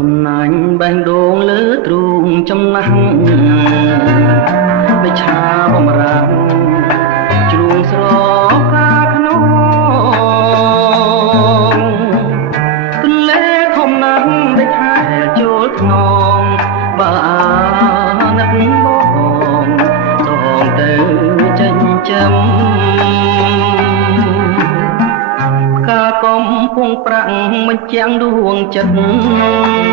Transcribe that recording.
សំណាញ់បេះដូងលើទ្រូងចំណាស់មិនឆាបំរាំជ្រួងស្រកាក្នុងទន្លេធំណាស់ដែលខែចូលខ្នងបើណាស់បងតងទៅចិញ្ចឹមការកំពុងប្រាក់មិនចាំងដួងចិត្ត